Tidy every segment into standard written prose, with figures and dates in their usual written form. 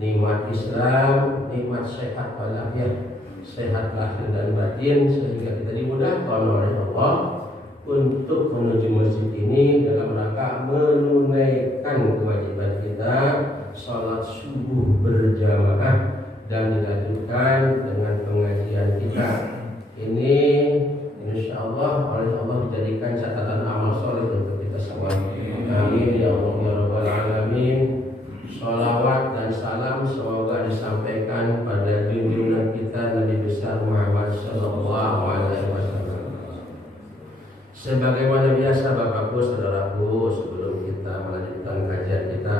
nikmat Islam, nikmat sehat walafiat, sehat lahir dan batin, sehingga kita dimudahkan oleh Allah untuk menuju masjid ini dalam rangka menunaikan kewajiban kita salat subuh berjamaah dan dilanjutkan dengan pengajian kita. Ini insya Allah oleh Allah dijadikan catatan amal soleh untuk kita semua. Amin ya Allah ya Rabbal Alamin. Sholawat dan salam semoga disampaikan pada junjungan kita Nabi besar Muhammad Sallallahu Alaihi Wasallam. Sebagaimana biasa Bapakku, saudaraku, sebelum kita melanjutkan kajian kita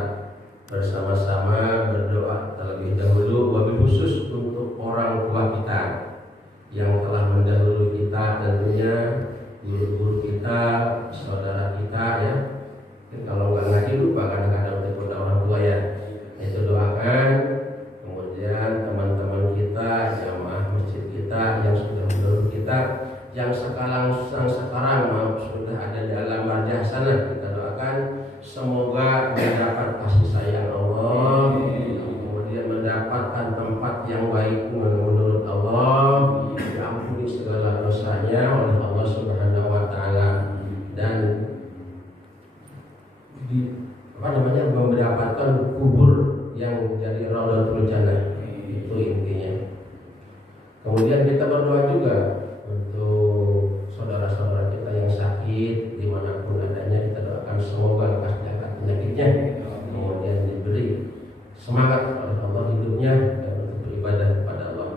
bersama-sama berdoa terlebih dahulu, wabil khusus untuk orang tua kita yang telah mendahului kita, tentunya guru-guru kita, saudara kita ya. Kalau nggak ngaji lupa kadang-kadang untuk orang tua ya. Itu doakan. Kemudian teman-teman kita, jamaah masjid kita yang sudah mendahului kita, yang sekarang sudah ada di alam barjah sana, kita doakan semoga mendapat kasih sayang Allah, kemudian mendapatkan tempat yang baik menurut Allah, diampuni segala dosanya oleh Allah Subhanahu wa taala, dan mendapatkan kubur yang menjadi raudhatul jannah. Itu intinya. Kemudian kita berdoa juga untuk saudara-saudara kita yang sakit dimanapun adanya, kita doakan semoga lekas dari penyakitnya, kemudian diberi semangat oleh Allah hidupnya dan untuk beribadah kepada Allah.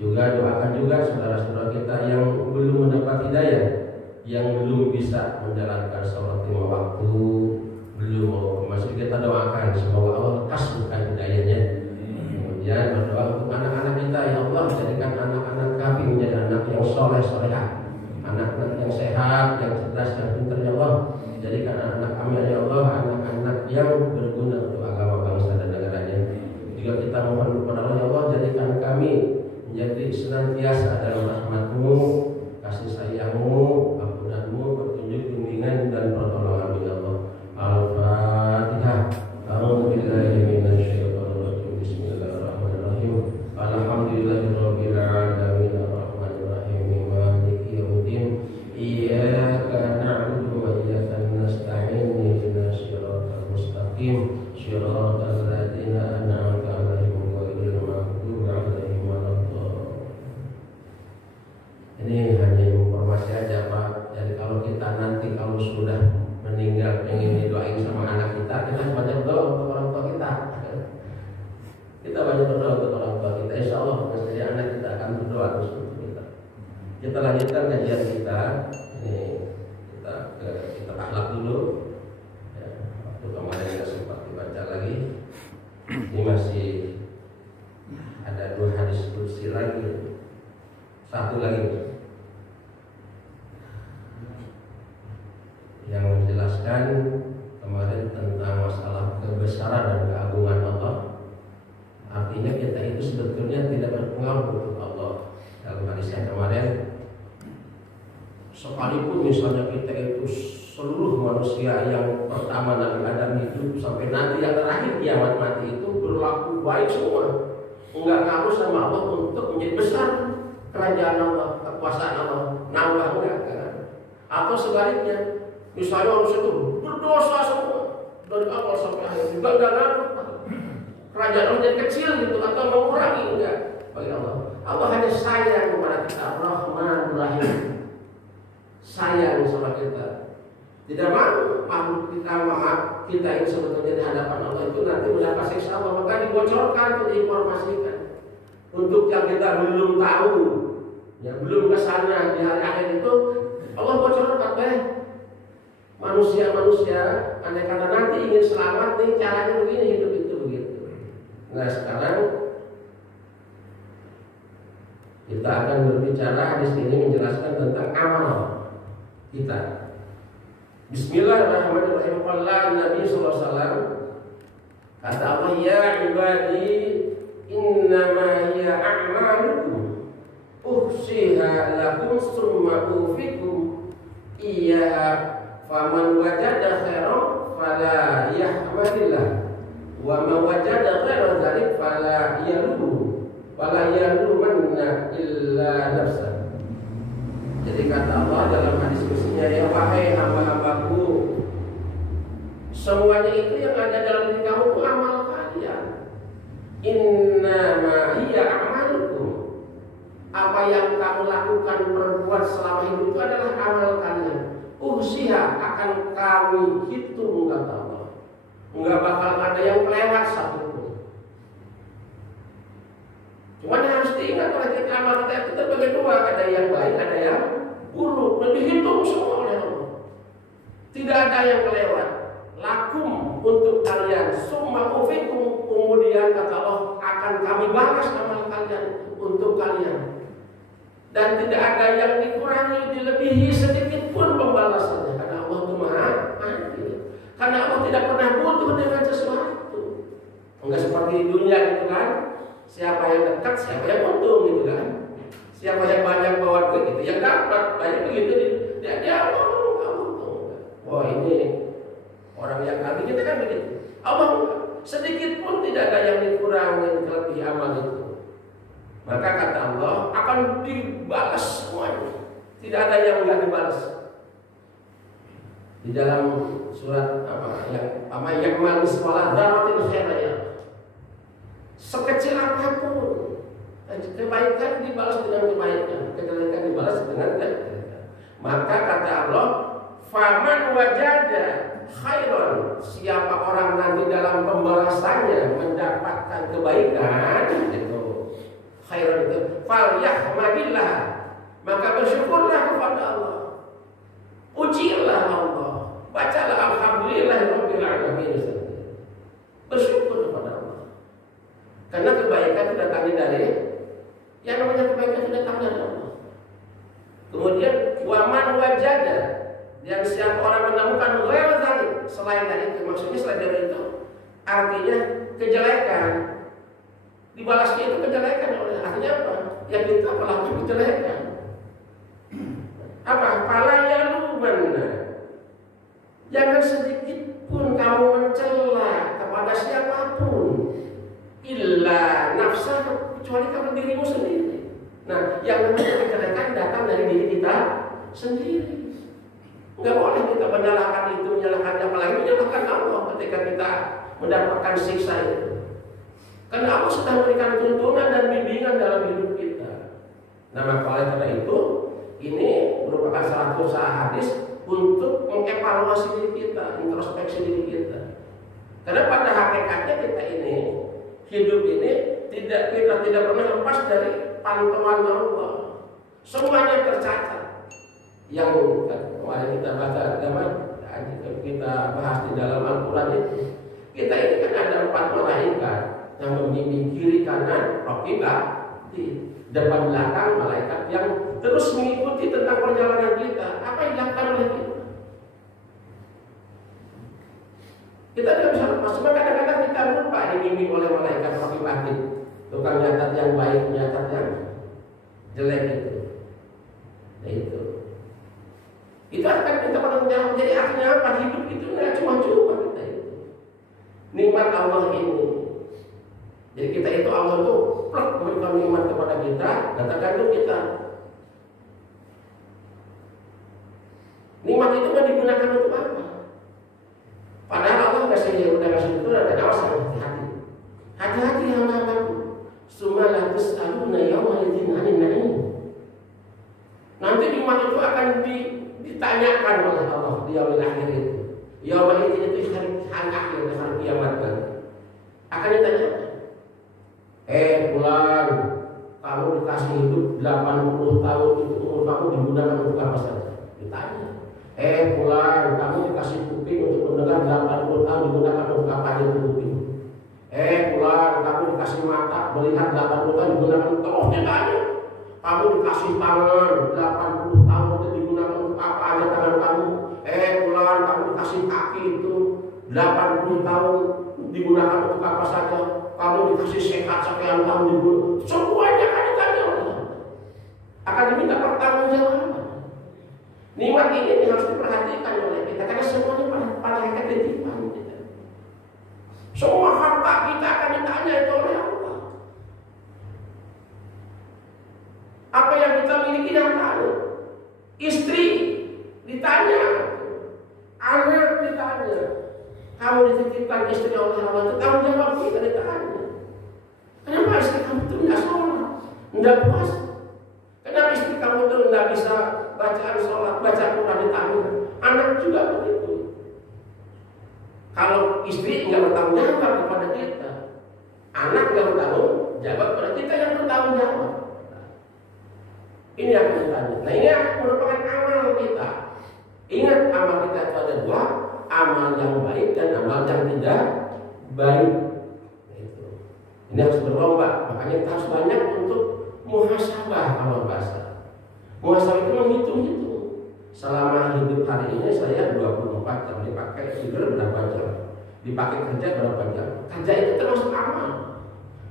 Juga doakan juga saudara-saudara kita yang belum mendapat hidayah, yang belum bisa menjalankan sholat 5 waktu, belum masih, kita doakan semoga Allah lekas bukan hidayahnya. Kemudian berdoa untuk anak-anak kita, ya Allah jadikan anak-anak kami menjadi anak yang soleh-solehah, anak-anak yang sehat, yang cerdas, yang pintar ya Allah. Jadikan anak-anak kami ya Allah anak-anak yang berguna untuk agama bangsa dan negaranya. Juga kita mohon kepada Allah, ya Allah jadikan kami menjadi senantiasa dalam rahmat-Mu, kasih sayang-Mu, ampunan-Mu, petunjuk, bimbingan dan pertolongan ya Allah. Al-Fatihah. A'udzubillahi minasyaitonir rajim. Bismillahirrahmanirrahim. Alhamdulillahirabbil alamin arrahmanir rahim maliki yaumiddin. Iyyaka na'budu wa iyyaka nasta'in ihdinas siratal mustaqim siratal ladzina an'amta 'alaihim ghairil maghdubi 'alaihim waladdallin. Ini hanya informasi aja Pak. Jadi kalau kita nanti kalau sudah meninggal ingin didoain sama anak kita, kita banyak berdoa untuk orang tua kita. Kita banyak berdoa untuk orang tua kita. Insya Allah menjadi anak kita akan berdoa terus untuk kita. Kita lanjutkan kajian kita. Ini kita akhlak dulu. Ya, waktu kemarin kita sempat dibaca lagi. Ini masih ada 2 hadis kursi lagi. 1 lagi yang menjelaskan kemarin tentang masalah kebesaran dan keagungan Allah. Artinya kita itu sebetulnya tidak berpengaruh untuk Allah. Dalam hadis yang kemarin, sekalipun misalnya kita itu seluruh manusia yang pertama Nabi Adam hidup sampai nanti yang terakhir kiamat mati itu berlaku baik semua, enggak ngaruh sama Allah untuk menjadi besar kerajaan Allah, kekuasaan Allah, nambah enggak kan? Atau sebaliknya, misalnya manusia itu berdosa semua dari awal sampai akhir, juga enggak ngaruh kerajaan Allah jadi kecil gitu atau mengurangi, enggak. Bagi Allah, Allah hanya sayang kepada kita, Rahman Rahim, sayang sama kita. Tidak mau makhluk kita ini sebetulnya di hadapan Allah itu nanti mendapat siksa Allah, maka dibocorkan atau diinformasikan untuk yang kita belum tahu, yang belum kesana di hari akhir itu Allah bocorkan manusia-manusia, andai kata nanti ingin selamat nih caranya begini, hidup itu begitu. Nah sekarang kita akan berbicara di sini menjelaskan tentang amal kita. Bismillahirrahmanirrahim. Qala Nabi sallallahu alaihi wasallam, kata Allah, ya ibadi innama hiya a'malukum uhsiha lakum summa ufikum iya faman wajada khairan fala yahmadillah Wa ma wajada ghaira dzalik fala yalumanna illa nafsa. Jadi kata Allah dalam hadis kursinya, ya wahai hamba-hambaku, semuanya itu yang ada dalam diri kamu itu amal kalian. Innama hiya amalukum. Apa yang kamu lakukan perbuat selama hidup itu adalah amal kalian. Uhsiha akan kami hitung kata Allah. Enggak bakal ada yang kelewat satupun. Cuma yang harus diingat oleh kita, amal kita itu terbagi dua, ada yang baik, ada yang buruk. Dan dihitung semua oleh Allah. Tidak ada yang kelewat. Lakum untuk kalian, summa ufikum, kemudian kata Allah akan kami balas amal kalian untuk kalian. Dan tidak ada yang dikurangi, dilebihi sedikit pun pembalasannya. Karena Allah itu maha adil. Karena Allah tidak pernah butuh dengan sesuatu. Enggak seperti di dunia gitu kan. Siapa yang dekat, siapa yang untung gitu kan. Siapa yang banyak bawa duit gitu, yang dapat banyak begitu. Dia wah ini orang yang kami kita kan begitu. Allah sedikit pun tidak ada yang dikurangi terlebih amal itu. Maka kata Allah akan dibalas semuanya. Tidak ada yang enggak dibalas. Di dalam surat yang manis malah daratin khairaya. Sekecil apapun kebaikan dibalas dengan kebaikan, kejelekan dibalas dengan kejelekan. Maka kata Allah, faman wajada khairan, siapa orang nanti dalam pembalasannya mendapatkan kebaikan itu khairan itu fal yahmadillah, maka bersyukurlah kepada Allah, pujilah Allah, bacalah alhamdulillahirabbil alamin, bersyukur kepada Allah. Karena kebaikan itu datangnya dari yang namanya kebaikan itu datang dari Allah. Kemudian waman wajada, dan siapa orang menemukan ghair dzalik, selain dari itu, maksudnya selain dari itu artinya kejelekan, dibalasnya itu kejelekan oleh artinya apa? Yang kita melakukan kejelekan. Apa? Fala yalumanna, jangan sedikit pun kamu mencela kepada siapapun, illa nafsa, kecuali kepada dirimu sendiri. Nah, yang namanya kejelekan datang dari diri kita sendiri. Enggak boleh kita menyalahkan itu, menyalahkan yang lain, menyalahkan Allah ketika kita mendapatkan siksa itu. Karena Allah sudah memberikan tuntunan dan bimbingan dalam hidup kita. Nah, maka oleh karena itu, ini merupakan salah satu hadis untuk mengevaluasi diri kita, introspeksi diri kita. Karena pada hakikatnya kita ini, hidup ini kita tidak pernah lepas dari pantauan Allah. Semuanya tercatat. Yang kemarin kita baca kita bahas di dalam Al-Quran itu, kita ini kan ada 4 malaikat yang membimbing kiri kanan, raqibah, di depan belakang malaikat yang terus mengikuti tentang perjalanan kita. Apa yang dilakukan oleh kita? Kita tidak bisa lepas. Cuma kadang-kadang kita lupa dibimbing oleh malaikat raqibah, tukang nyatat yang baik, nyatat yang jelek itu. Nah itu akan kita menjawab. Jadi akhirnya apa? Hidup itu nggak cuma-cuma kita itu. Nikmat Allah ini. Jadi kita itu Allah itu memberikan nikmat kepada kita dan tergantung kita. Nikmat itu kan digunakan untuk apa? Padahal Allah udah kasih itu ada kawasan hati-hati. Hati-hati hamba-hambaku. Summa tus'aluna yawma idzin 'anil na'im. Nanti nikmat itu akan ditanyakan oleh Allah di yaumil akhir itu. Yaumil idzin itu hari akhir, hari kiamat kan. Akan ditanyakan. Fulan, kamu dikasih hidup 80 tahun, itu umur kamu digunakan untuk apa saja? Ditanya. Fulan, kamu dikasih kuping untuk mendengar 80 tahun, digunakan untuk apa itu kuping? Fulan, kamu dikasih mata melihat 80 tahun, digunakan untuk apa? Ditanya. Kamu dikasih tangan 80 tahun, itu digunakan untuk apa aja tangan kamu? Fulan, kamu dikasih kaki itu 80 tahun, digunakan untuk apa saja? Kamu dikasih sehat sekian tahun digunakan, semuanya akan ditanya oleh Allah. Akan diminta pertanggungjawaban. Nikmat ini harus diperhatikan oleh kita karena semuanya pada hakikat titipan kita. Semua harta kita akan ditanya itu oleh Allah. Apa yang kita miliki ditanya, istri ditanya, anak ditanya. Kamu dititipkan istri oleh Allah, itu tanggung jawab kita ditanya. Kenapa istri kamu itu tidak sholat, tidak puasa? Kenapa istri kamu itu tidak bisa bacaan sholat, baca Quran ditanya? Anak juga begitu. Kalau istri nggak bertanggung jawab kepada kita, anak nggak bertanggung jawab kepada kita yang bertanggung jawab. Ini yang kita tanya. Nah, ini merupakan amal kita. Ingat, amal kita itu ada dua, amal yang baik dan amal yang tidak baik. Ini harus berlomba. Makanya kita harus banyak untuk muhasabah amal bahasa. Muhasabah itu menghitung-hitung. Selama hidup hari ini saya 24 jam dipakai tidur berapa jam, dipakai kerja berapa jam. Kerja itu termasuk amal.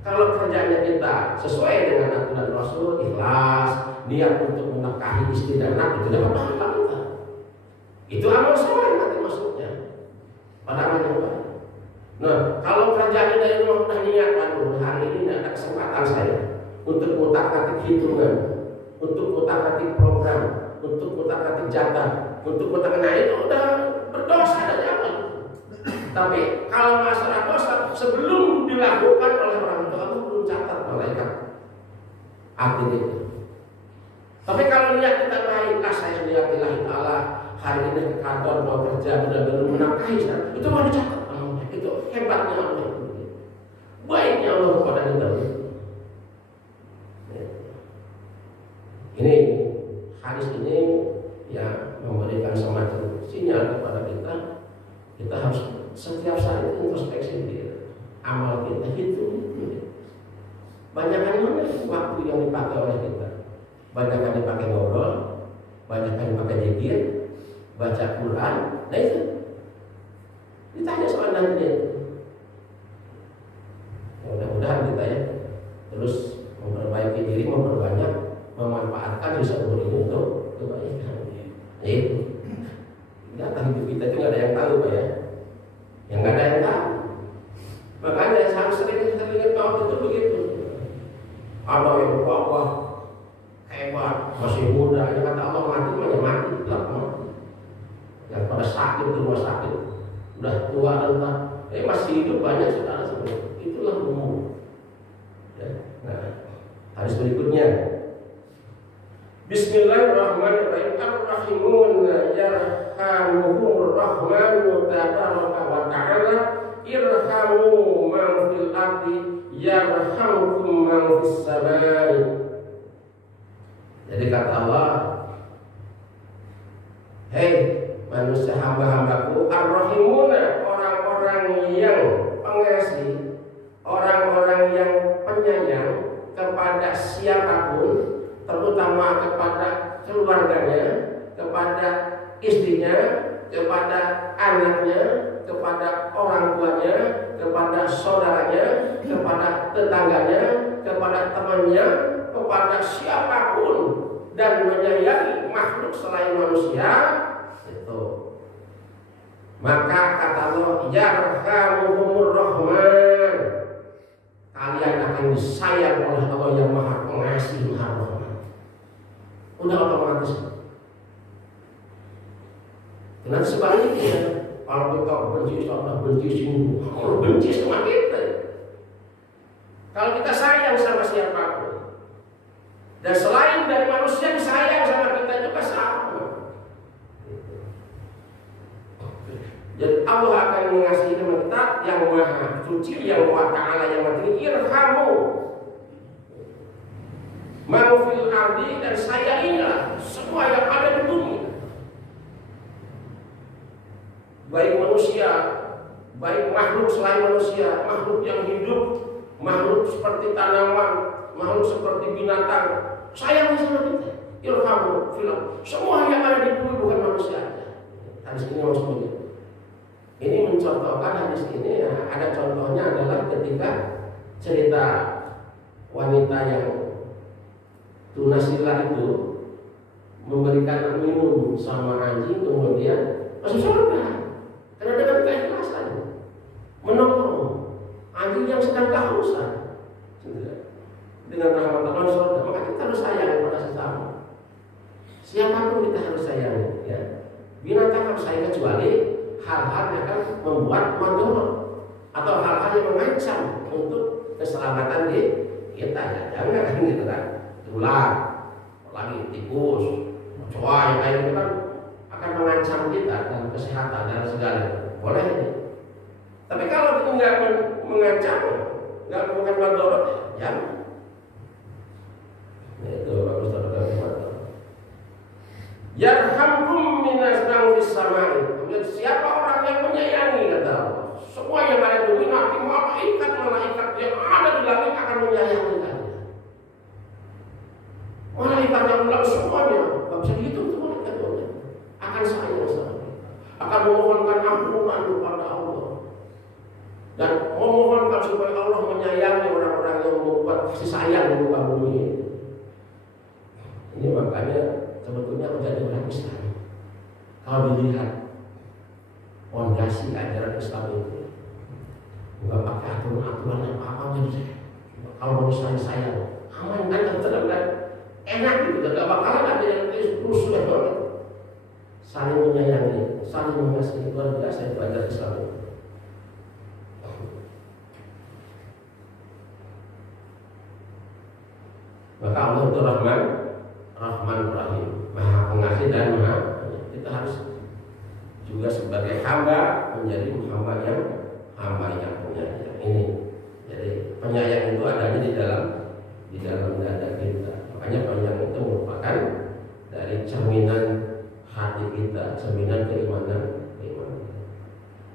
Kalau kerjanya kita sesuai dengan aturan Rasul, ikhlas, niat untuk menafkahi istri dan anak, itu dapat pahala kita. Itu amal soleh nanti masuknya. Pada amal yang baik. Nah, kalau kerjanya dari rumah udah niat, hari ini tidak ada kesempatan saya untuk ngutak-ngatik hitungan, untuk ngutak-ngatik program, untuk ngutak-ngatik jatah, untuk ngutak-ngatik itu udah berdosa dan apa. Tapi kalau masalah dosa sebelum dilakukan oleh orang tua itu belum catat malaikat arti itu. Tapi kalau niat kita baik, saya lillahi ta'ala, hari ini ke kantor mau kerja benar-benar menafkahi, itu mau dicatat. Itu hebatnya Allah. Baiknya Allah kepada kita. Ini hadis ini ya memberikan semacam sinyal kepada kita. Kita harus setiap saat introspeksi diri. Amal kita itu. Banyakan mana waktu yang dipakai oleh kita? Banyakan dipakai ngobrol, banyakan dipakai zikir, baca Quran. Nah itu ditanya soal nanti. Mudah-mudahan kita ya terus memperbaiki diri, memperbanyak, memanfaatkan sisa umur ini untuk kebaikan. Itu data hidup kita itu nggak ada yang tahu, Pak ya. Yang nggak ada yang tahu. Makanya saya sering tahu itu begitu. Ada yang wah hebat, masih muda. Yang kata Allah mati mati, tetap mati. Yang pada sakit di rumah sakit, udah tua renta, masih hidup banyak saudara semua. Itulah umur. Ya. Nah, hadis berikutnya. Bismillahirrahmanirrahim. Ar-Rahimun yarhamuhumur rahmanu tabaraka wa ta'ala. Irhamu man fil ardi yarhamkum man fis samai. Jadi kata Allah, hei manusia hamba-hambaku, ar-rahimuna, orang-orang yang pengasih, orang-orang yang penyayang kepada siapapun, terutama kepada keluarganya, kepada istrinya, kepada anaknya, kepada orang tuanya, kepada saudaranya, kepada tetangganya, kepada temannya, kepada siapapun, dan menyayangi makhluk selain manusia itu. Maka kata Allah, yarhamuhumur rahman, kalian akan disayang oleh Allah yang maha pengasih, maha rahman. Udah otomatis. Karena sebaliknya, kalau kita benci sama benci sini, kalau benci sama kita. Kalau kita sayang sama siapapun, dan selain dari manusia yang sayang sama kita juga sama. Jadi Allah akan mengasihi kita yang maha suci, yang maha ta'ala, yang maha tinggi. Irhamu man fil ardi, dan sayangilah semua yang ada di bumi, baik manusia, baik makhluk selain manusia, makhluk yang hidup, makhluk seperti tanaman, makhluk seperti binatang. Sayang sama kita. Irhamu fil ardi, semua yang ada di bumi, bukan manusia. Hadis ini maksudnya. Ini mencontohkan hadis ini ya, ada contohnya adalah ketika cerita wanita yang tunasila itu memberikan minum sama anjing, kemudian masuk surga karena dengan keikhlasan menolong. dengan kehausan, dengan rahmat Allah surga, maka kita harus sayang kepada sesama. Siapapun kita harus sayangi, ya. Binatang harus sayang kecuali hal-hal yang akan membuat mandor atau hal-hal yang mengancam untuk keselamatan kita, ya. Jangan gitu kan. Ular, lagi tikus, kecoa yang kayak itu kan akan mengancam kita dan kesehatan dan segala. Boleh ini. Tapi kalau itu nggak mengancam, nggak melakukan mandor, jangan. Itu bagus terdengar. Yarhamkum minas fis samai. Kemudian siapa orang yang menyayangi, kata Allah, semua yang ada di bumi, nanti malaikat yang ada di langit akan menyayangi kalian. Malaikat yang bilang semuanya, nggak bisa dihitung tuh malaikat akan sayang sama kita, akan memohonkan ampunan kepada Allah dan memohonkan supaya Allah menyayangi orang-orang yang membuat kasih sayang di muka bumi. Ini makanya sebetulnya menjadi orang Islam, kalau dilihat fondasi ajaran Islam itu nggak pakai aturan-aturan yang apa jadi kalau mau sayang aman aja, tenang, enak gitu, nggak bakalan ada yang rusuh banget. Saling menyayangi, saling mengasihi, luar biasa itu ajaran Islam itu. Maka Allah itu Rahman Rahim, Maha Pengasih dan Maha. Kita harus juga sebagai hamba menjadi hamba yang penyayang. Ini jadi penyayang itu adanya di dalam dada kita. Makanya penyayang itu merupakan dari cerminan hati kita, cerminan keimanan.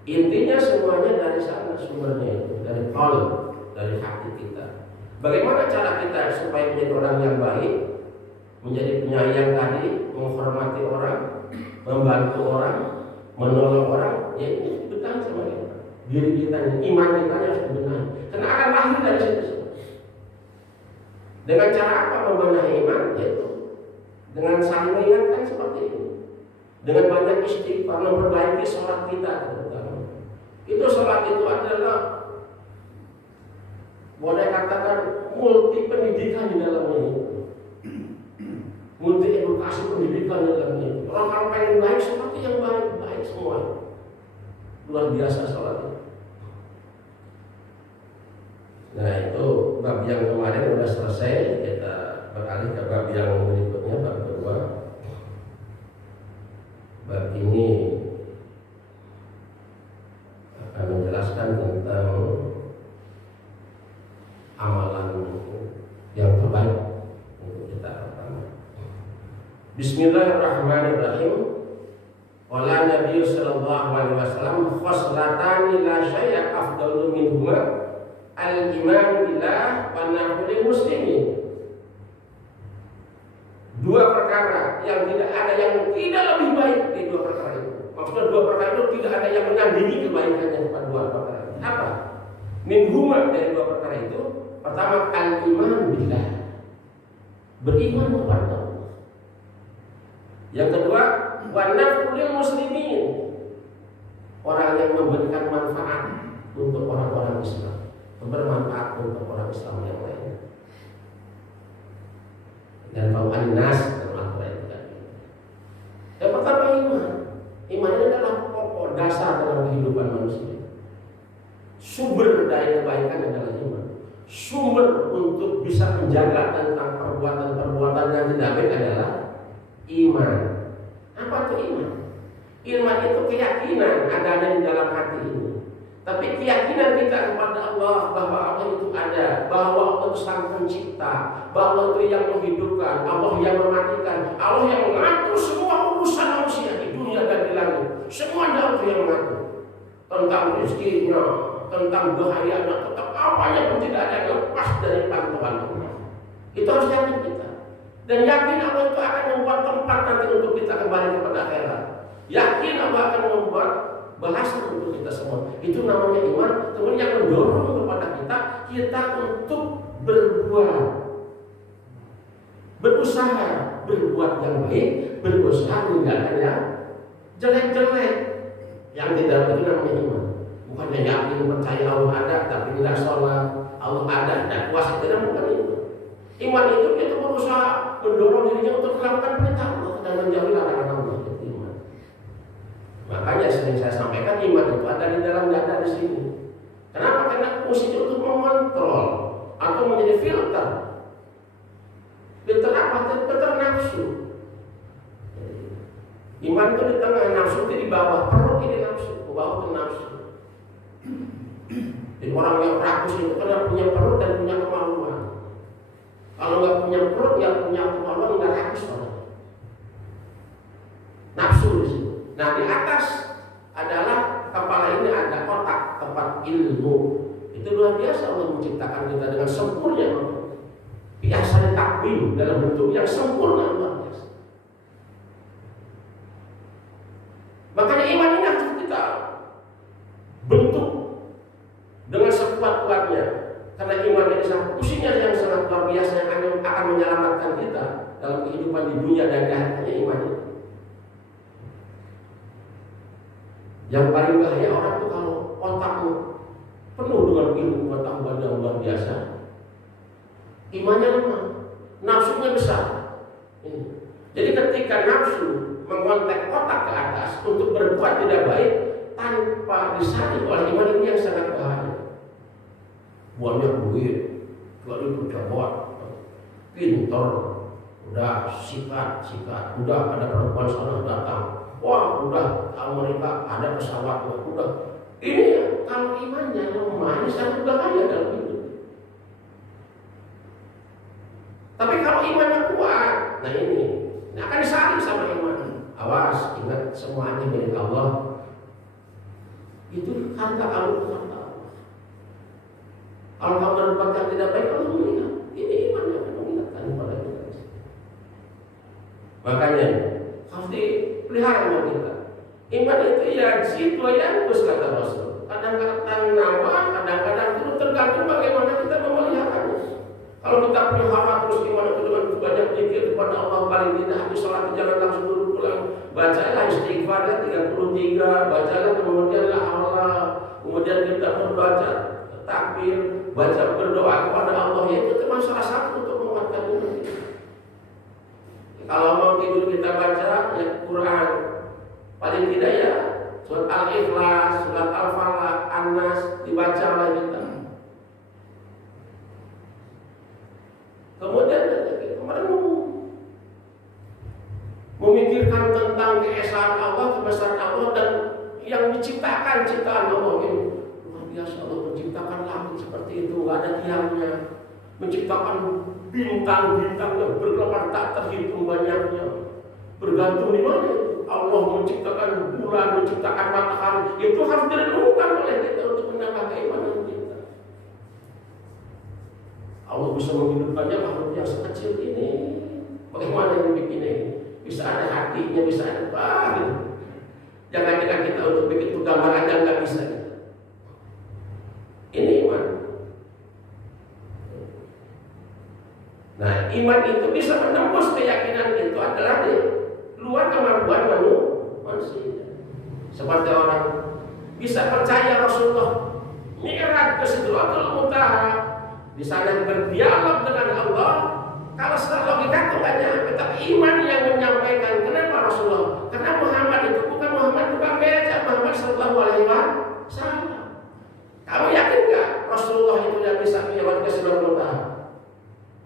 Intinya semuanya dari sana sumbernya itu, dari qalb, dari hati kita. Bagaimana cara kita supaya menjadi orang yang baik, menjadi penyayang tadi, menghormati orang, membantu orang, menolong orang, ya ini dibenahi sama kita. Diri kita, iman kita harus dibenahi. Karena akan lahir dari situ. Dengan cara apa membenahi iman? Yaitu dengan saling mengingatkan seperti ini. Dengan banyak istighfar, memperbaiki sholat kita terutama. Itu sholat itu adalah, boleh katakan multi pendidikan di dalamnya itu. Multi edukasi pendidikan dalam ini. Orang-orang pengen baik seperti yang baik semua. Luar biasa sholat itu. Nah itu bab yang kemarin sudah selesai. Kita beralih ke bab yang berikutnya, bab kedua. Bab ini akan menjelaskan tentang amalan yang terbaik untuk kita lakukan. Bismillahirrahmanirrahim. Qala Nabi sallallahu alaihi wasallam khoslatani la syai'a afdalu minhuma al-iman billah wa nahul muslimin. Dua perkara yang tidak ada yang tidak lebih baik di dua perkara itu. Maksudnya dua perkara itu tidak ada yang menandingi kebaikannya pada dua perkara. Apa? Minhuma dari dua perkara itu. Pertama al-iman billah, beriman kepada Allah. Yang kedua wa naf'ul muslimin, orang yang memberikan manfaat untuk orang-orang Islam, bermanfaat untuk orang Islam yang lain. Dan bawaan nas bermanfaat itu tadi. Yang pertama iman. Iman ini adalah pokok dasar dalam kehidupan manusia. Sumber dari kebaikan adalah iman. Sumber untuk bisa menjaga tentang perbuatan-perbuatan yang tidak baik adalah iman. Apa itu iman? Iman itu keyakinan ada di dalam hati ini. Tapi keyakinan kita kepada Allah bahwa Allah itu ada, bahwa Allah itu sang pencipta, bahwa Allah itu yang menghidupkan, Allah yang mematikan, Allah yang mengatur semua urusan manusia di dunia dan di langit. Semuanya Allah yang mengatur. Tentang rezekinya, tentang bahayanya, tentang apanya pun tidak ada yang lepas dari pantauan Allah. Itu harus yakin kita. Dan yakin Allah itu akan membuat tempat nanti untuk kita kembali kepada akhirat. Yakin Allah akan membuat balasan untuk kita semua. Itu namanya iman. Kemudian yang mendorong kepada kita untuk berbuat, berusaha berbuat yang baik, berusaha meninggalkan yang jelek-jelek. Yang tidak itu namanya iman. Bukannya yakin percaya Allah ada tapi tidak sholat, Allah ada dan puasa, tidak, bukan itu. Iman itu kita berusaha mendorong dirinya untuk melakukan perintah Allah dan menjauhi larangan Allah. Itu iman. Makanya sering saya sampaikan iman itu ada di dalam dada di sini. Kenapa? Karena fungsinya untuk mengontrol atau menjadi filter. Filter apa? Filter nafsu. Iman itu di tengah, nafsu itu di bawah, perut ini nafsu, ke bawah itu nafsu. Jadi orang yang rakus itu karena punya perut dan punya kemaluan. Kalau nggak punya perut, nggak punya kemaluan, nggak rakus orang. Nafsu di situ. Nah di atas adalah kepala ini ada otak, tempat ilmu. Itu luar biasa Allah menciptakan kita dengan sempurna. Biasa ditakwim dalam bentuk yang sempurna, luar biasa. Makanya iman ini harus kita bentuk dengan sekuat-kuatnya. Karena iman ini sangat fungsinya yang sangat luar biasa yang akan menyelamatkan kita dalam kehidupan di dunia dan di akhirat. Iman ini. Yang paling bahaya orang itu kalau otakmu penuh dengan ilmu pengetahuan yang luar biasa, imannya lemah, nafsunya besar. Jadi ketika nafsu mengontek otak ke atas untuk berbuat tidak baik tanpa disadari oleh iman ini yang sangat bahaya. Banyak duit, lalu pejabat, pintar, udah sikat, udah ada perempuan sana datang, wah udah Amerika ada pesawat, udah. Ini kalau imannya lemah ini sangat bahaya dalam hidup. Tapi kalau imannya kuat, nah ini akan disaring sama iman. Awas, ingat semuanya milik Allah. Itu harta kalau harta Allah. Kalau kamu berbuat yang tidak baik, Allah mengingat. Ini iman yang akan mengingatkan kepada kita. Makanya harus dipelihara iman kita. Iman itu ya jitu yang terus kata Rasul. Kadang-kadang nawa, kadang-kadang itu tergantung bagaimana kita memeliharanya. Kalau kita pelihara terus iman itu dengan banyak zikir kepada Allah, paling tidak habis sholat jangan langsung dulu pulang. Bacalah istighfarnya 33, bacalah kemudian la haula, kemudian kita berbaca takbir, baca berdoa kepada Allah, itu termasuk salah satu untuk menguatkan iman kita. Kalau mau tidur kita baca ya Quran, paling tidak ya surat Al-Ikhlas, surat Al-Falaq, An-Nas dibaca oleh kita. Kemudian memikirkan tentang keesaan Allah, kebesaran Allah dan yang diciptakan ciptaan Allah ini luar biasa. Allah menciptakan langit seperti itu, nggak ada tiangnya, menciptakan bintang-bintang yang berkelimpahan tak terhitung banyaknya. Bergantung di mana Allah menciptakan bulan, menciptakan matahari, itu harus direnungkan oleh kita untuk menambah keimanan kita. Allah bisa menghidupkannya makhluk yang sekecil ini. Bagaimana yang bikin ini? Bisa ada hatinya, bisa ada apa gitu. Jangan-jangan kita untuk bikin itu gambar aja nggak bisa gitu. Ini iman. Nah, iman itu bisa menembus keyakinan itu adalah di luar kemampuan manusia. Seperti orang bisa percaya Rasulullah Mi'raj ke Sidratul Muntaha, di sana berdialog dengan Allah. Kalau secara logika itu nggak nyampe, tapi iman yang menyampaikan. Kenapa Rasulullah? Karena Muhammad itu bukan Muhammad tukang beca, Muhammad Sallallahu Alaihi Wasallam. Kamu yakin nggak Rasulullah itu yang bisa menyebut ke Sidratul Muntaha?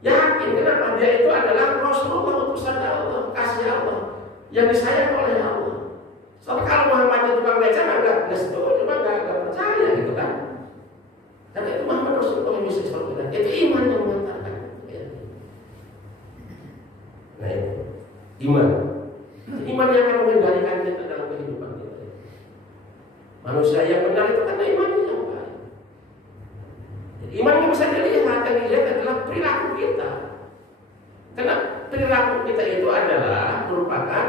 Yakin. Kenapa? Dia itu adalah Rasulullah, utusan Allah, kasih Allah, yang disayang oleh Allah. Soalnya kalau Muhammad itu tukang beca, nggak setuju, nggak percaya gitu kan? Karena itu Muhammad Rasulullah yang bisa seperti itu. Itu iman yang mengantarkan. Nah itu iman. Iman yang akan mengendalikan kita dalam kehidupan kita. Manusia yang benar itu karena imannya yang baik. Jadi iman yang bisa dilihat, yang dilihat adalah perilaku kita. Karena perilaku kita itu adalah merupakan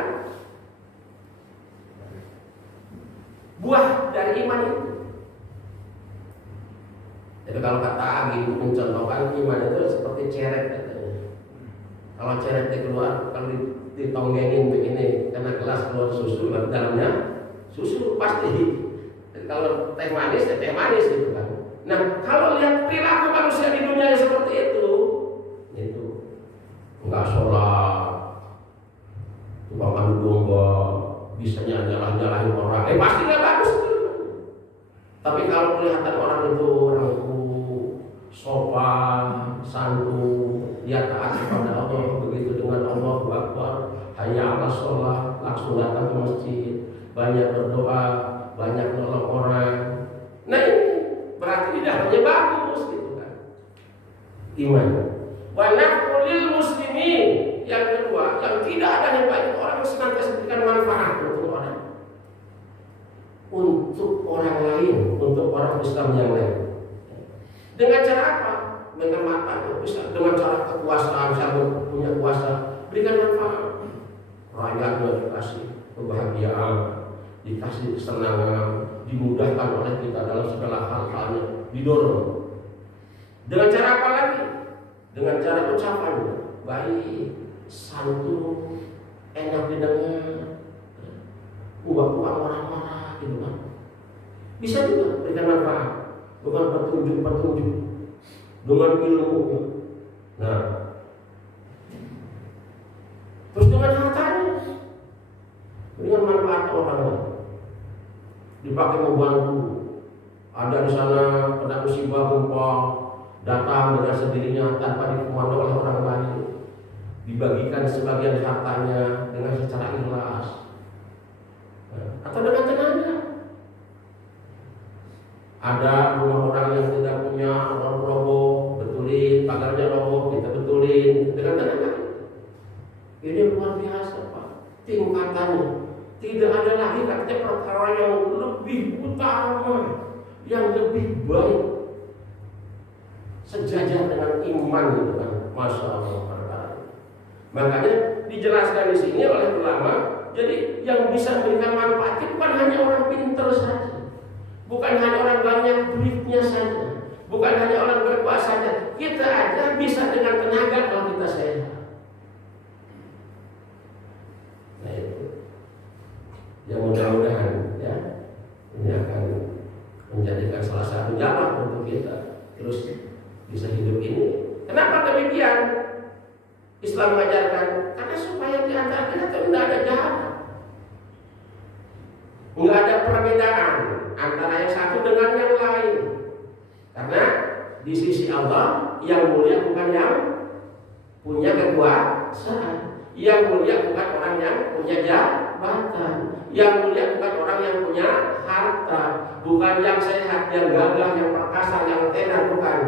buah dari iman itu. Jadi kalau kata Agi mencontohkan iman itu seperti ceret katanya. Kalau ceretnya keluar, kalau ditonggengin begini, karena gelas keluar susu, dalamnya susu pasti. Kalau teh manis ya teh manis gitu kan. Nah, kalau lihat perilaku manusia di dunia seperti itu nggak sholat, tukang adu domba, bisa nyalahin orang, pasti nggak bagus itu. Tapi kalau kelihatan orang itu orangku sopan, santun, dia taat kepada Allah, begitu dengan Allahu Akbar, hayya 'alas sholat, langsung datang ke masjid, banyak berdoa, banyak nolong orang. Nah ini berarti dalamnya bagus gitu kan. Iman. Wa naqulil muslimin. Yang kedua, yang tidak ada yang baik orang yang senantiasa memberikan manfaat untuk orang lain, untuk orang Islam yang lain. Dengan cara apa? Dengan manfaat bisa dengan cara kekuasaan, saya punya kuasa, berikan manfaat. Rakyatnya dikasih kebahagiaan, dikasih kesenangan, dimudahkan oleh kita dalam segala hal-halnya, didorong. Dengan cara apa lagi? Dengan cara ucapan baik, santun, enak didengar, uang marah-marah gitu kan. Bisa juga berikan manfaat dengan petunjuk, dengan ilmu. Nah, terus dengan hartanya, dengan manfaat orang lain, dipakai membantu. Ada di sana kena musibah gempa, datang dengan sendirinya tanpa dikomando oleh orang lain, dibagikan sebagian hartanya dengan secara ikhlas, atau dengan tenaga. Ada rumah orang yang tidak punya, orang roboh, betulin, pagarnya roboh, kita betulin dengan tenaga. Ini luar biasa Pak, tingkatannya. Tidak ada lagi katanya perkara yang lebih utama, yang lebih baik, sejajar dengan iman gitu kan. Masya Allah perkara. Makanya dijelaskan di sini oleh ulama. Jadi yang bisa memberikan manfaat itu bukan hanya orang pintar saja, bukan hanya orang banyak duitnya saja, bukan hanya orang berkuasa saja. Kita aja bisa dengan tenaga kalau kita sehat. Nah itu, ya mudah-mudahan ya ini akan menjadikan salah satu jalan untuk kita terus bisa hidup ini. Kenapa demikian? Islam mengajarkan karena supaya di antara kita tidak ada jahat, nggak ada perbedaan antara yang satu dengan yang lain. Karena di sisi Allah yang mulia bukan yang punya kekuasaan, yang mulia bukan orang yang punya jabatan, yang mulia bukan orang yang punya harta, bukan yang sehat, yang gagah, yang perkasa, yang tenar, bukan.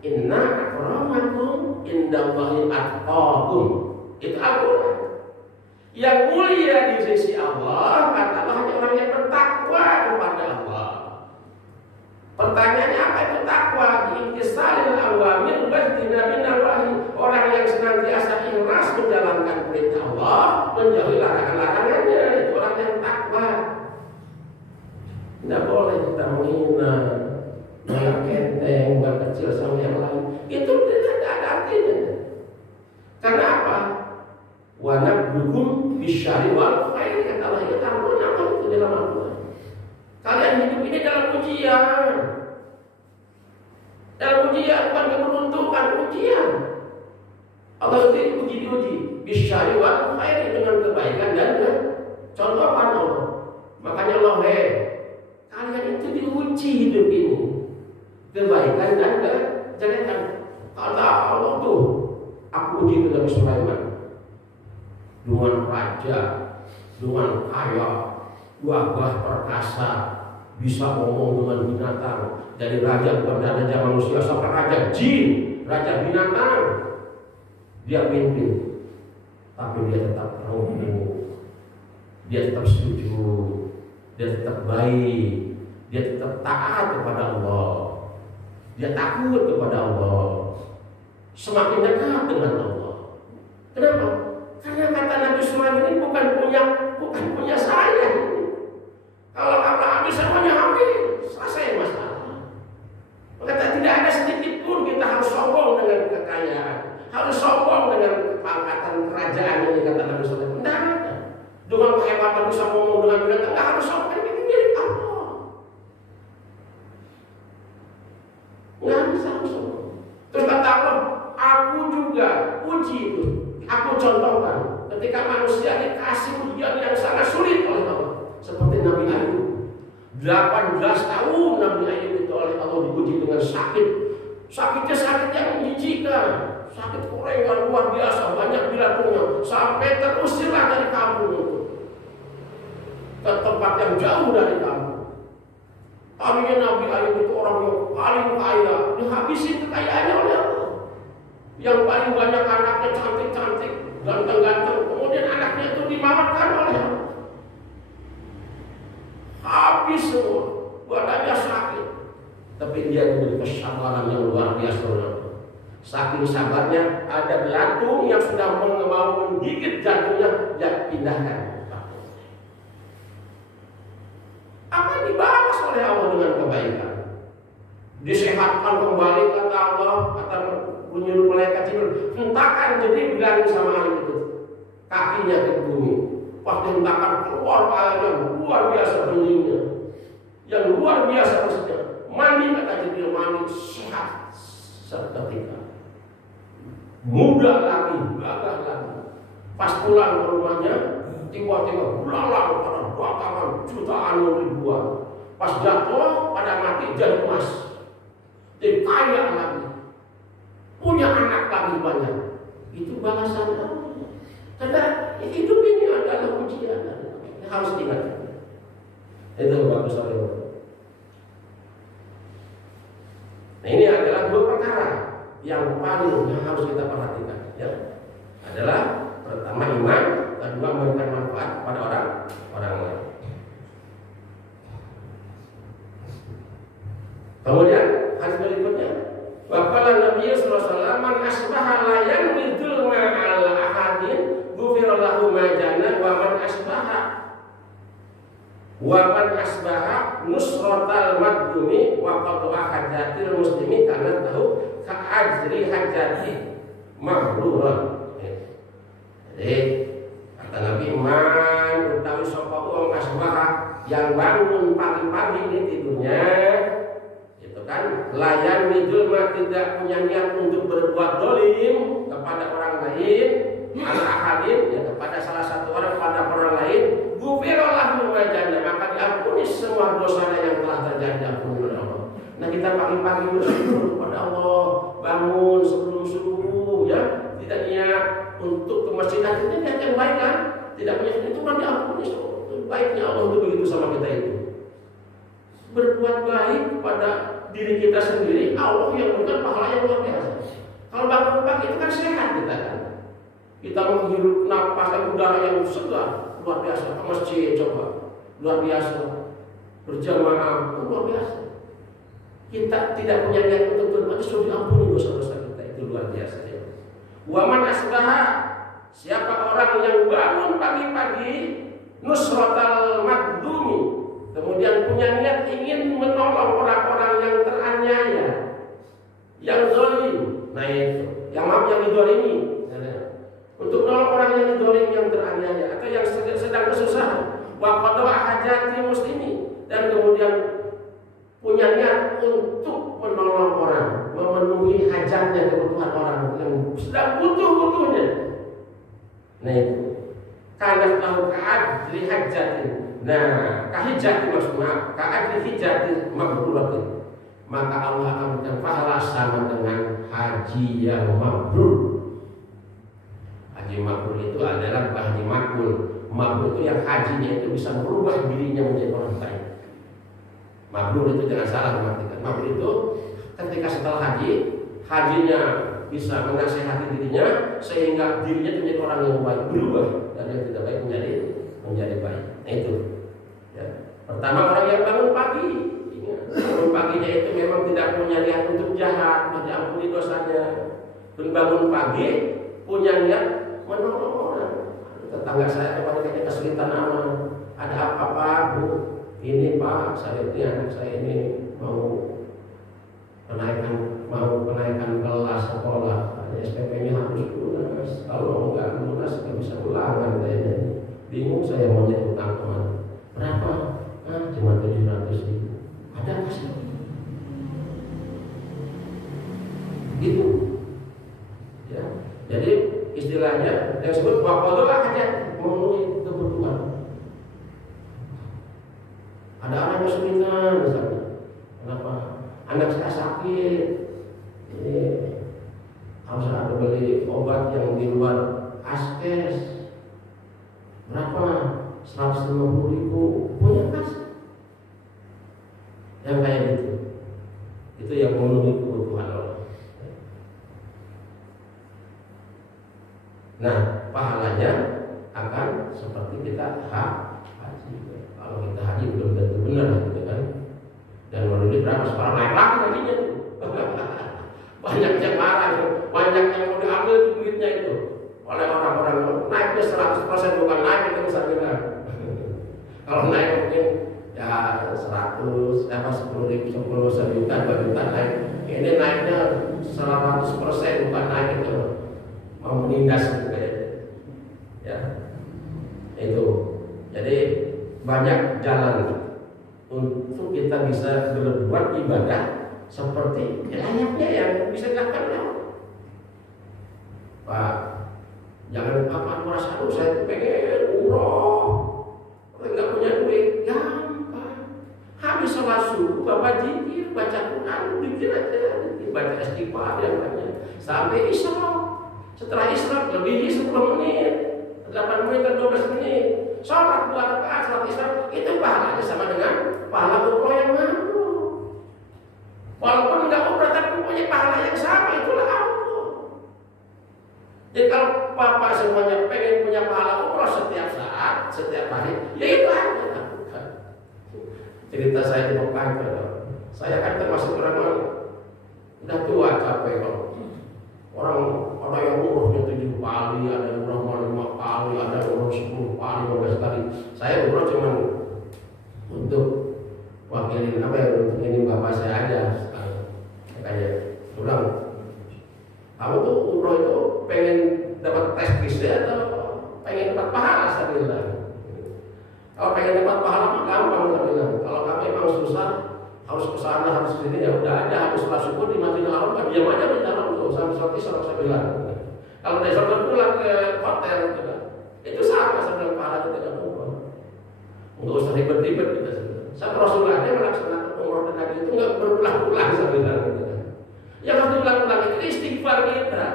Inna akramakum indallahi atqakum. Itu Al-Quran. Yang mulia di sisi Allah adalah hanya orang yang bertakwa kepada Allah. Pertanyaannya apa itu takwa? Diintisalil awamir wajtinabi nawahi. Orang yang senantiasa ikhlas menjalankan perintah Allah, menjauhi larangan-larangannya, itu orang yang takwa. Tidak boleh kita menghina, menganggap enteng, menganggap kecil sama yang lain. Itu tidak ada artinya. Karena apa? Wa nabluhum bisyari wal khair. Kata Allah itu apa itu dalam Al-Quran? Kalian hidup ini dalam ujian. Dalam ujian bukan keberuntungan, ujian. Allah itu diuji bisyari wal khair, dengan kebaikan dan contoh apa Allah? Makanya Allah, kalian itu diuji hidup ini, kebaikan dan kejelekan. Kata Allah tuh, aku uji ke Nabi Sulaiman dengan raja, dengan kaya, wabah perkasa, bisa ngomong dengan binatang. Dari raja bukan raja manusia, sampai raja jin, raja binatang. Dia pimpin, tapi dia tetap rukun, dia tetap sujud, dia tetap baik, dia tetap taat kepada Allah, dia takut kepada Allah, semakin dekat dengan Allah. Kenapa? Karena kata Nabi Sulaiman ini bukan punya saya. Kalau Abraham bisa punya habis, selesai masalah. Kata tidak ada sedikit pun kita harus sombong dengan kekayaan, harus sombong dengan pangkatan kerajaan ini, kata Nabi Sulaiman. Tidak ada. Dengan kehebatan bisa ngomong dengan binatang, tidak harus sombong, ini milik Allah. 18 tahun Nabi Ayub itu oleh Allah diuji dengan sakit. Sakitnya sakit yang menjijikan, sakit korengan luar biasa, banyak bilangnya, sampai terusirlah dari kampung itu ke tempat yang jauh dari kampung. Tadinya Nabi Ayub itu orang yang paling kaya, dihabisin kekayaannya oleh Allah. Yang paling banyak anaknya cantik-cantik, ganteng-ganteng, kemudian anaknya itu dimamatkan oleh Allah. Habis semua, badannya sakit. Tapi dia diberi kesabaran yang luar biasa. Saking sabarnya, ada belatung yang sudah mau menggigit jantungnya, dia pindahkan. Apa dibalas oleh Allah dengan kebaikan? Disehatkan kembali, kata Allah, kata menyuruh malaikat Jibril, hentakan jadi bilangin sama air itu, kakinya ke bumi. Pas dihentakan keluar air yang luar biasa beningnya, yang luar biasa maksudnya. Mandi, kata Jibril, mandi sehat seketika, muda lagi, gagah lagi. Pas pulang ke rumahnya, tiba-tiba bulalang pada batangan jutaan ribuan. Pas jatuh pada mati jadi emas, jadi kaya lagi, punya anak lagi banyak. Itu balasannya. Karena hidup ini adalah ujian, harus diingat. Itu bagus sekali. Nah, ini adalah dua perkara yang paling yang harus kita perhatikan, ya. Adalah pertama iman, kedua memberikan manfaat pada orang lain. Kemudian hadis berikutnya, wa qala Nabi sallallahu alaihi wasallam, man asbaha la yanzul ma'al ahadin ghufira lahu ma jana wa man asbaha nusratal madlumi wa qad'a hajatil muslimi kana tahu ka ajri hajati mabrurah. Jadi kata Nabi, man utawi sapa wong asbaha yang bangun pagi-pagi ini tidurnya itu kan layan midul ma tidak punya niat untuk berbuat dolim kepada orang lain, al-ahadin ya, kepada salah satu orang, pada orang lain, gufirallahu ma jana, maka diampuni semua dosanya yang telah terjadi, ampuni oleh Allah. Nah, kita pagi-pagi bersyukur kepada Allah, bangun sebelum subuh ya, tidak niat untuk ke masjid, akhirnya niat yang baik kan, tidak punya itu kan diampuni. Baiknya Allah untuk begitu sama kita itu. Berbuat baik kepada diri kita sendiri, Allah yang memberikan pahala yang luar biasa. Kalau bangun pagi itu kan sehat kita kan. Kita menghirup napas dan udara yang segar, luar biasa. Ke masjid coba, luar biasa. Berjamaah, luar biasa. Kita tidak punya niat untuk berbuat, sudah diampuni dosa-dosa kita, itu luar biasa ya. Wa man asbaha, siapa orang yang bangun pagi-pagi nusratal madlumi, kemudian punya niat ingin menolong orang-orang yang teraniaya, yang zalim. Nah itu, yang dizalimi, untuk menolong orang yang dizalimi, yang teraniaya atau yang sedang kesusahan. Wa qadha hajati muslimi, dan kemudian punya niat untuk menolong orang, memenuhi hajatnya, kebutuhan orang yang sedang butuh-butuhnya. Nah itu, karena tahu ka'adri hajatin. Nah, kahijati maksudnya ka'adri hijatin mabruratin, maka Allah akan memberikan pahala sama dengan haji yang mabrur. Haji mabrur itu adalah haji makbul. Mabrur itu yang hajinya itu bisa merubah dirinya menjadi orang baik. Mabrur itu jangan salah mengartikan. Mabrur itu ketika setelah haji, hajinya bisa menasihati dirinya sehingga dirinya menjadi orang yang baik, berubah dari yang tidak baik menjadi baik. Nah itu ya. Pertama, orang yang bangun pagi, bangun paginya itu memang tidak punya niat untuk jahat, diampuni dosanya. Dan bangun pagi punya niat menolong orang. Tetangga saya kepada kesulitan anak, ada apa-apa Bu? Ini Pak, saya ini anak saya ini mau kenaikan kelas sekolah, SPP-nya harus lunas. Kalau enggak lunas nggak bisa ulangan kayaknya. Bingung saya mau jadi utang kemana? Berapa? Cuma 700.000. Ada apa sih? Gitu. Ya. Jadi istilahnya yang disebut waqadha hajat, memenuhi kebutuhan. Ada anak saya kesulitan misalnya. Kenapa? Anak saya sakit, ini harus ada beli obat yang di luar askes. Berapa? 150.000 punya kas. Yang kayak gitu, itu yang memenuhi kebutuhan orang. Nah, pahalanya akan seperti kita haji. Kalau kita haji belum tentu benar gitu kan. Dan menurut berapa sekarang naik lagi hajinya tuh. Banyak yang marah, banyak yang mau diambil itu duitnya itu oleh orang-orang. Naiknya 100% bukan naik itu misalnya. Kalau naik mungkin ya 100, 10.000, 10 sejuta, 2 juta naik. Ini naiknya 100% bukan naik itu. Mau menindas gitu ya. Itu. Jadi banyak jalan untuk kita bisa berbuat ibadah seperti layaknya yang bisa dilakukan. Pak, jangan apa merasa saya pengen umroh, nggak punya duit, gampang. Habis sholat subuh, bapak zikir, baca Quran, zikir aja, baca istighfar yang banyak sampai isya. Setelah isya lebih 10 menit, 8 menit atau 12 menit, sholat 2 rakaat, sholat isya itu pahalanya sama dengan pahala umroh yang mampu. Walaupun nggak umroh tapi punya pahala yang sama, itulah Allah. Jadi kalau bapak semuanya pengen punya pahala umroh setiap saat, setiap hari, ya itu aja lakukan. Cerita saya di Mekah itu, saya kan termasuk orang udah tua capek kalau orang yang umrohnya 7 kali, ada yang umroh 5 kali, ada yang umroh 10 kali, 15 kali. Saya umroh cuma untuk wakilin apa ya, untuk ini bapak saya aja. Kayak pulang, kamu tuh umroh itu pengen dapat tes visa atau pengen dapat pahala? Saya bilang, kalau pengen dapat pahala mah gampang. Saya bilang, kalau kamu emang susah harus kesana harus sini, ya udah aja harus sholat subuh di Masjidil Haram, kan diam aja di dalam tuh sampai sholat isya. Saya bilang, kalau dari sholat pulang ke hotel gitu kan, itu sama sebenarnya pahala kita dengan umroh. Nggak usah ribet-ribet kita sebenarnya. Saya Rasulullah dia melaksanakan umroh dan haji itu nggak berulang-ulang. Saya bilang gitu kan. Yang harus diulang-ulang itu istighfar kita,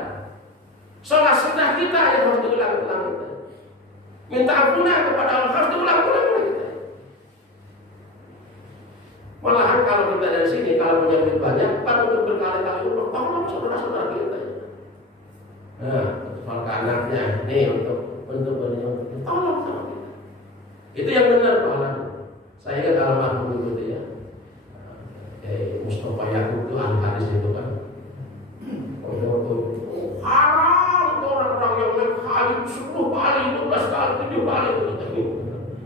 sholat sunnah kita yang harus diulang-ulang kita. Minta ampunan kepada Allah harus diulang-ulang kita. Malahan kalau kita dari sini kalau punya duit banyak, kan untuk berkali-kali umroh, tolong saudara-saudara kita. Nah, soal ke anaknya, nih untuk tolong sama kita. Itu yang benar pahala. Saya ingat almarhum itu dia, Mustafa Yakub itu ahli hadis itu kan. Haram itu orang-orang yang naik haji 10 kali, 12 kali, 7 kali.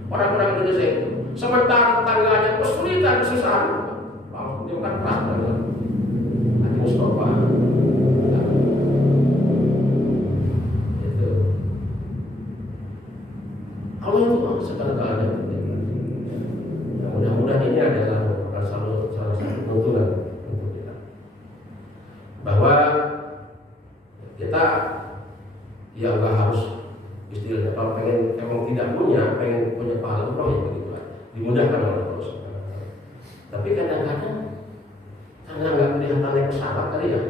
Orang-orang Indonesia itu. Sementara tetangganya kesulitan, kesusahan, langsung dia makan keras banget. Haji Mustafa. Itu. Allah itu segala-galanya. Mudah-mudahan ini adalah salah satu tuntunan untuk kita, bahwa kita ya nggak harus istilahnya kalau pengen emang tidak pengen punya pahala umroh ya begitu aja, dimudahkan oleh Allah Subhanahu wa Ta'ala. Tapi kadang-kadang karena nggak kelihatan naik pesawat kali ya,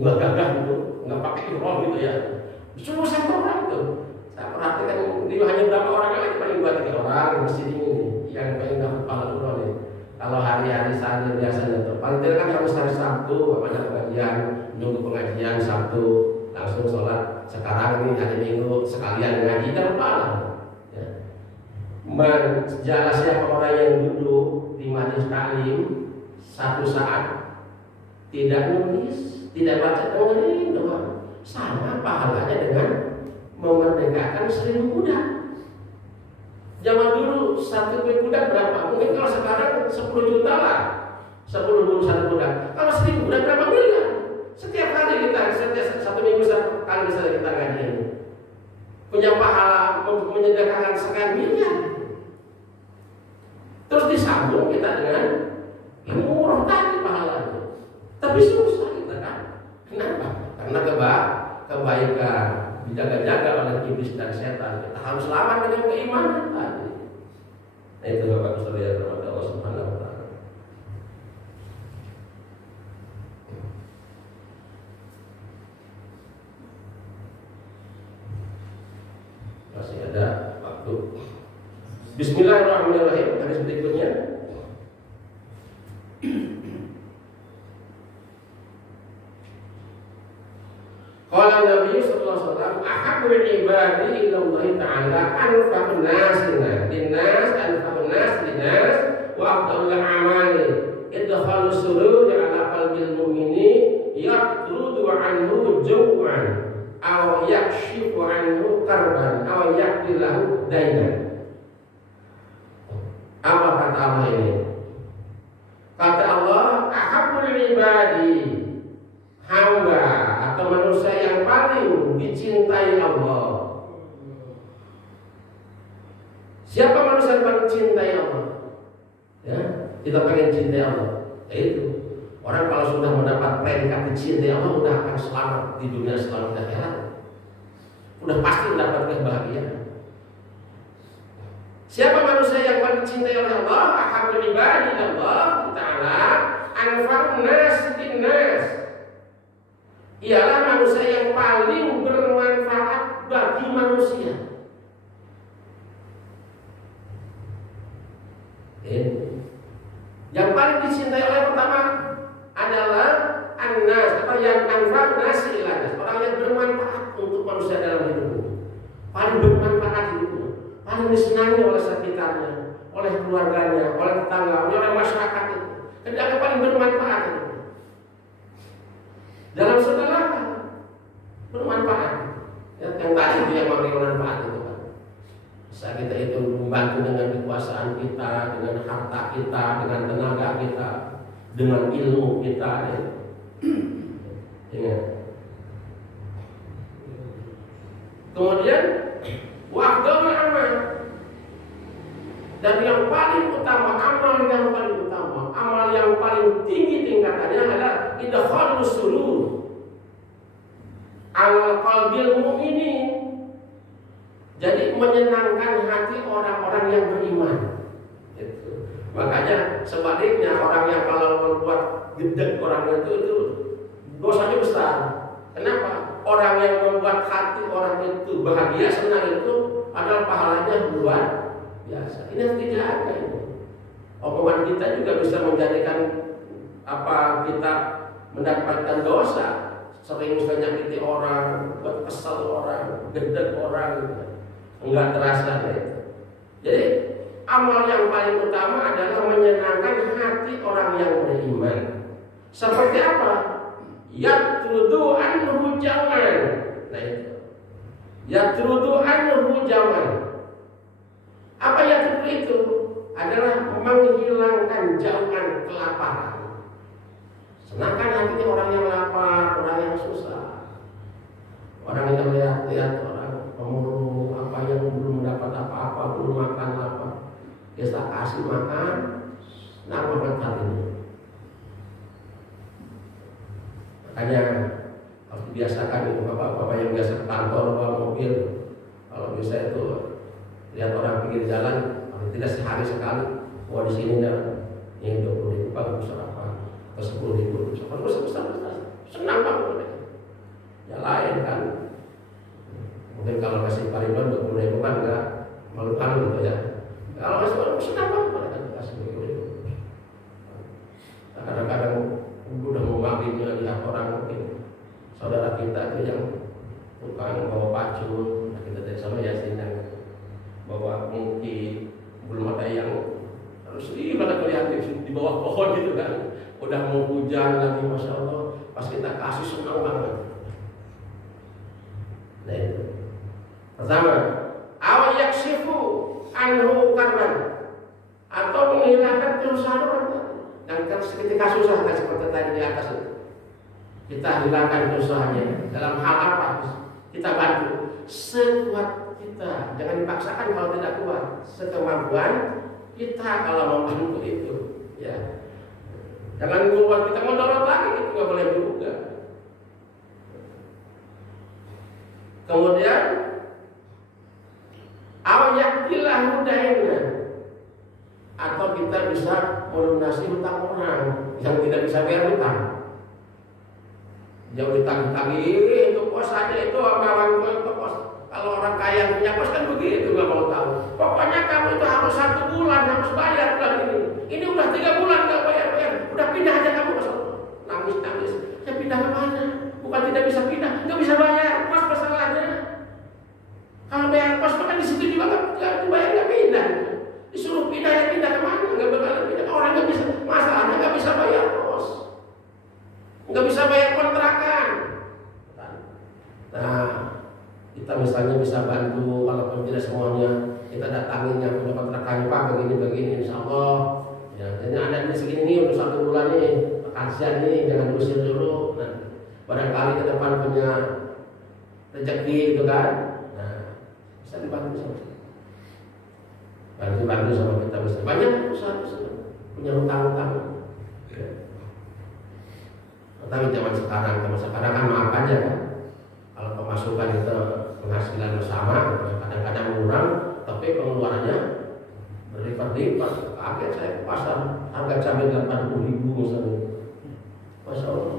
nggak gagah gitu, nggak pakai ihram gitu ya, cuma 1 orang itu. Saya perhatikan di hanya berapa orang aja, paling 2-3 orang di masjid ini yang pengen dapat pahala umroh nih. Kalau hari-hari saatnya biasanya tuh paling tidak kan harus hari Sabtu, banyak pengajian, nunggu pengajian Sabtu, langsung sholat. Sekarang ini hari Minggu sekalian ngaji dan pahala. Ya. Menjala siapa orang yang duduk di majelis taklim satu saat tidak nulis, tidak baca dengerin doang, sama pahalanya dengan memerdekakan 1.000 budak. Zaman dulu 1 budak berapa? Mungkin kalau sekarang 10 juta lah, 10 1 budak. Kalau 1.000 budak berapa miliar? Setiap hari kita, setiap 1 minggu 1 kali bisa kita ngaji. Punya pahala menyediakan sekian miliar. Terus disambung kita dengan ilmu umroh tadi pahalanya. Tapi susah kita kan? Kenapa? Karena kebaikan dijaga-jaga oleh iblis dan setan. Kita harus lawan dengan keimanan tadi. Nah itu Bapak Ibu sekalian kepada Allah Subhanahu wa taala. Masih ada waktu. Bismillahirrahmanirrahim. Hadis berikutnya. Qala Nabi sallallahu alaihi wasallam, "Ahabbul ibadi ila Allah ta'ala anfa'un nas linnas, anfa'un nas linnas, wa afdalul a'mali idkhalus sururi ala qalbil mu'mini yatrudu anhu jaw'an aw yakshifu anhu karban aw yaqdilahu dainan." Apa kata Allah ini? Kata Allah, "Ahabbul ibadi," hamba atau manusia yang paling dicintai Allah. Siapa manusia yang paling dicintai Allah? Ya, kita pengen cintai Allah. Itu orang kalau sudah mendapat predikat dicintai Allah, sudah akan selamat di dunia, selamat di akhirat. Sudah pasti mendapat kebahagiaan. Siapa manusia yang paling dicintai oleh Allah? Ahabbul ibadi Allah Ta'ala anfa'un nas linnas. Ialah manusia yang paling bermanfaat bagi manusia. Yang paling dicintai oleh pertama adalah an-nas, atau yang anfa'un nas linnas, orang yang bermanfaat untuk manusia dalam hidupnya, paling bermanfaat hidupnya, paling disenangi oleh sekitarnya, oleh keluarganya, oleh tetangga, oleh masyarakat itu. Yang paling bermanfaat itu. Dalam segala hal bermanfaat. Ya, yang tadi itu yang bermanfaat itu kan. Bisa kita itu membantu dengan kekuasaan kita, dengan harta kita, dengan tenaga kita, dengan ilmu kita. Ya. Ingat. Kemudian wa'afdalul amal, dan yang paling utama, amal yang paling utama, amal yang paling tinggi tingkatannya adalah idkhalus surur ala qalbil mu'minin. Jadi menyenangkan hati orang-orang yang beriman. Itu. Makanya sebaliknya orang yang kalau membuat gedek orang itu dosanya besar. Kenapa? Orang yang membuat hati orang itu bahagia, senang itu adalah pahalanya luar biasa. Ini harus dijaga ini. Omongan kita juga bisa menjadikan apa kita mendapatkan dosa. Sering menyakiti orang, buat kesal orang, gedek orang, enggak terasa itu. Jadi amal yang paling utama adalah menyenangkan hati orang yang beriman. Seperti apa? Yatrudu anhu jaman. Nah itu. Yatrudu anhu jaman. Apa yatrudu itu? Adalah menghilangkan jauhan kelaparan. Senangkan hatinya orang yang lapar, orang yang susah, orang yang lihat orang pemurung, apa yang belum mendapat apa-apa, belum makan apa, kita kasih makan, senang banget hatinya. Makanya harus dibiasakan itu bapak-bapak yang biasa ke kantor bawa mobil, kalau bisa itu lihat orang pinggir jalan, tidak sehari sekali, wah di sini dah, ini 20.000 bagus apa, atau 10.000, senang banget mereka. Ya lain kan, mungkin kalau kasih pariban 20.000 kan enggak malu-malu gitu ya. Kalau kasih senang banget mereka kasih 20.000. Nah, kadang-kadang udah mau maghribnya lihat orang mungkin saudara kita itu yang tukang bawa pacul, nah kita dari sana ya sini bawa mungkin belum ada yang harus pada kelihatan di bawah pohon gitu kan, udah mau hujan lagi, masya Allah, pas kita kasih senang banget. Nah itu pertama, awal yaksifu anhu karban, atau menghilangkan kesusahan orang. Dan ketika susah kan seperti tadi di atas itu, kita hilangkan kesusahannya. Dalam hal apa? Kita bantu sekuat kita, jangan dipaksakan kalau tidak kuat. Sekemampuan kita kalau membantu itu, ya. Jangan buat kita mendorong lagi, itu nggak boleh juga. Kemudian awyakilah mudahnya, atau kita bisa melunasi hutang orang yang tidak bisa bayar hutang. Jauh ditagih-tagih itu kos aja itu sama orang tua itu kos. Kalau orang kaya punya kos kan begitu, nggak mau tahu. Pokoknya kamu itu harus 1 bulan harus bayar bulan ini. Ini udah 3 bulan nggak bayar, udah pindah aja kamu ke sana. Nangis. Ya pindah ke mana? Bukan tidak bisa pindah, nggak bisa bayar. Kos masalahnya. Kalau bayar kos kan di situ juga nggak dibayar, nggak pindah. Disuruh pindah ya pindah kemana? Nggak bakalan pindah. Orang nggak bisa, masalahnya nggak bisa bayar kos, nggak bisa bayar kontrakan. Nah, kita misalnya bisa bantu, walaupun tidak semuanya kita datangin yang punya kontrakan, Pak begini, insya Allah. Ya, ini ada di segini nih untuk 1 bulan nih, kasihan nih, jangan diusir dulu. Nah, barangkali ke depan punya rezeki gitu kan. Nah, bisa dibantu sama kita. Bantu sama kita bisa. Banyak usaha punya hutang-hutang. Ya. Tapi zaman sekarang kan maaf aja kan. Kalau pemasukan itu penghasilan sama, kadang-kadang kurang, tapi pengeluarannya berlipat-lipat. Kaget saya ke pasar, harga cabai 80.000 misalnya. Masya Allah.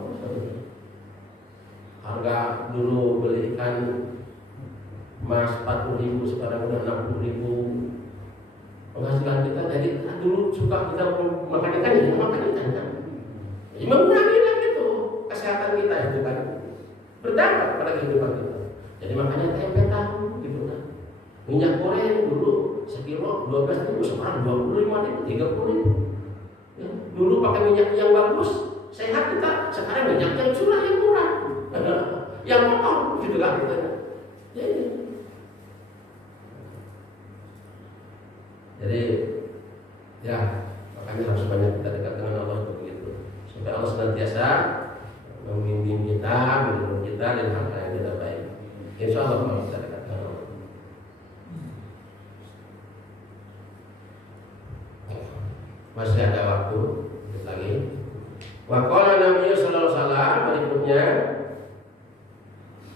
Harga dulu beli ikan emas 40.000, sekarang udah 60.000. Penghasilan kita dari dulu suka kita makan ikan kan. Ya, mengurangi lah gitu kesehatan kita itu kan. Berdampak pada kehidupan kita. Jadi makanya tempe tahu gitu kan. Minyak goreng dulu sekilo 12.000, sekarang 25.000, 30.000. Ya, dulu pakai minyak yang bagus, sehat kita. Sekarang minyak yang curah yang murah, yang kotor gitu kan kita. Jadi ya makanya harus banyak kita dekat dengan Allah begitu. Supaya Allah senantiasa membimbing kita, menuntun kita dan hal-hal yang tidak baik. Insya Allah kalau kita dekat dengan Allah. Masih ada waktu lagi. Wa qala Nabi sallallahu alaihi wasallam berikutnya,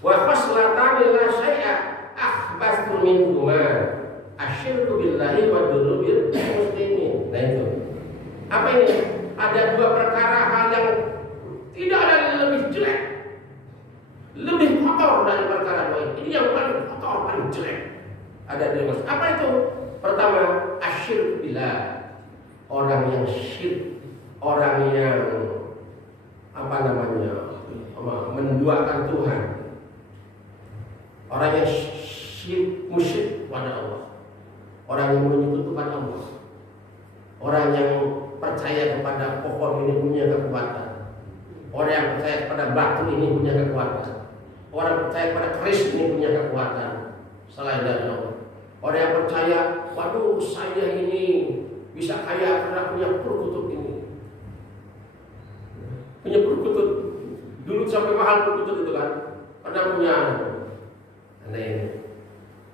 wa khaslatan la syai'a akhbastu minhuma asyirku billahi wa durubil muslimin. Nah itu apa ini? Ada 2 perkara hal yang tidak ada yang lebih jelek, lebih kotor dari perkara 2 ini. Ini yang paling kotor, paling jelek. Ada 2. Apa itu? Pertama, asyirku billah, orang yang syirik, orang yang menduakan Tuhan, orang yang syirik musyrik pada Allah. Orang yang menyekutukan Allah, orang yang percaya kepada pohon ini punya kekuatan, orang yang percaya kepada batu ini punya kekuatan, orang yang percaya kepada keris ini punya kekuatan selain dari Allah, orang yang percaya, waduh saya ini bisa kaya karena punya perkutut ini, punya perkutut. Dulu sampai mahal perkutut itu kan, karena punya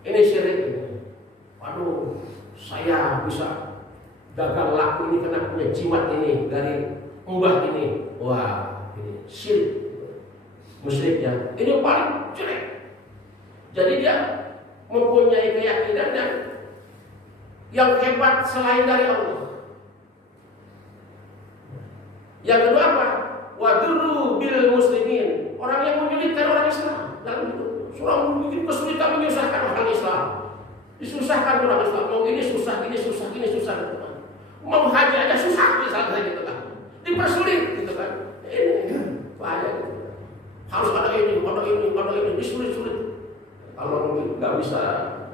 ini syirik. Waduh, saya bisa gagal laku ini karena punya jimat ini dari mbah ini. Wah, ini syirik, musyrik ya. Ini paling jelek. Jadi dia mempunyai keyakinan yang hebat selain dari Allah. Yang kedua apa? Wadurru bil muslimin, orang yang menyulitkan orang Islam. Dalam itu, surah bikin kesulitan menyusahkan orang Islam. Disusahkan orang Islam, mau ini susah. Mau haji aja susah misalnya gitu kan. Dipersulit gitu kan. Ini bahaya gitu. Harus ada ini, disulit-sulit. Kalau mungkin nggak bisa,